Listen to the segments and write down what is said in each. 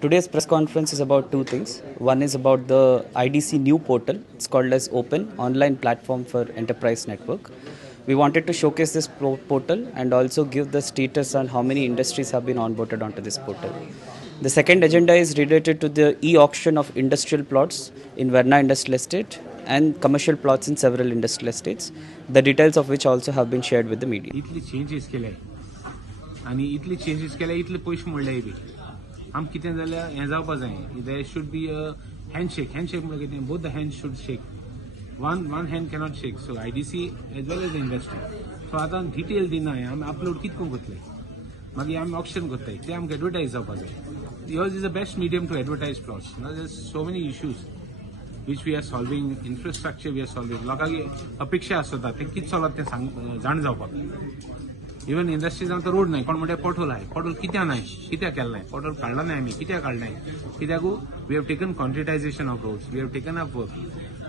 Today's press conference is about two things. One is about the IDC new portal. It's called as Open Online Platform for Enterprise Network. We wanted to showcase this portal and also give the status on how many industries have been onboarded onto this portal. The second agenda is related to the e-auction of industrial plots in Verna Industrial Estate and commercial plots in several industrial estates, the details of which also have been shared with the media. Italy changes केले आणि इतली changes केले इतले पयशे मोडले B आम कितें जाल्यार हें जावपा जाय there should be a handshake म्हणजे कितें both the hand should shake one hand cannot shake so IDC as well as the industry so आतां डिटेल दिना आमी अपलोड कितको करतले मागीर आमी ऑप्शन करताय ते आमकां एडवर्टायज जावपा जाय yours is the best medium to advertise plots there so many issues which we are solving, infrastructure we are solving. लोकांची अपेक्षा आसता ते कितें चलत तें जाण जावपाक इवन इंडस्ट्रीजांत तर रोड नाही कोण म्हणटा पोर्टल आहे पोर्टल कित्या नाही कित्याक केलें नाही पोर्टल काडला नाही आमी कित्याक काडलें कित्याक we have taken concretisation of roads we have taken up work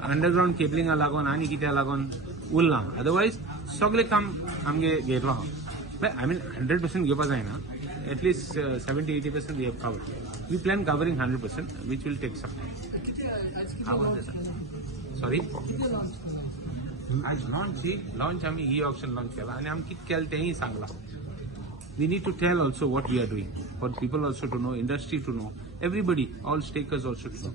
underground केबलिंगा लागून आनी कित्या लागून उरलां अदरवायज सगळें काम आमगे घेतलो आहा आय मीन 100% घेवपा जायना at least 70-80% we have covered. We plan covering 100%, which will take some time. Sorry? आज launch आम्ही e-auction launch केला आणि आम्ही किती केलं तेही Sangla. We need to tell also what we are doing, for people also to know, industry to know, everybody, all stakers also to know.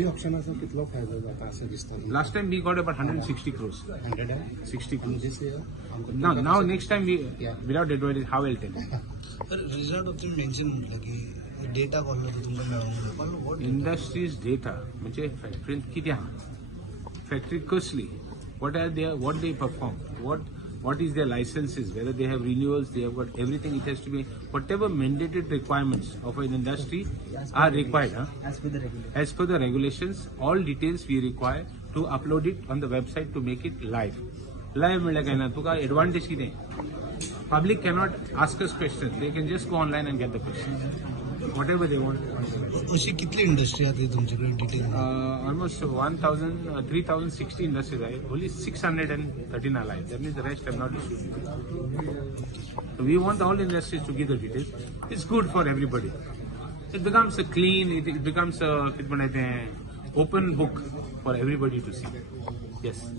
E-auction असा कितलो फायदा जाता असं दिसतं. Last time we got about 160 crores. 160 crores. This year, Now next time we, without advertising, how will tell you? Result तुम्ही mention म्हटलं की data कोल्लो तो तुमकां मेळोंक जाय इंडस्ट्रीज डेटा म्हणजे फॅक्टरींत कितें आहा फॅक्टरी कसली what they perform what is their licenses whether they have renewals they have got everything it has to be whatever mandated requirements of an industry are required as per the regulations all details we require to upload it on the website to make it live म्हणजे काय ना तुका advantage कितें public cannot ask us questions they can just go online and get the questions whatever they want अशी कितली industry आहे तुमच्याकडे detail almost 3060 industries are only 613 are live that means the rest have not issued so we want all industries to give the details it's good for everybody it becomes a clean it becomes a open book for everybody to see yes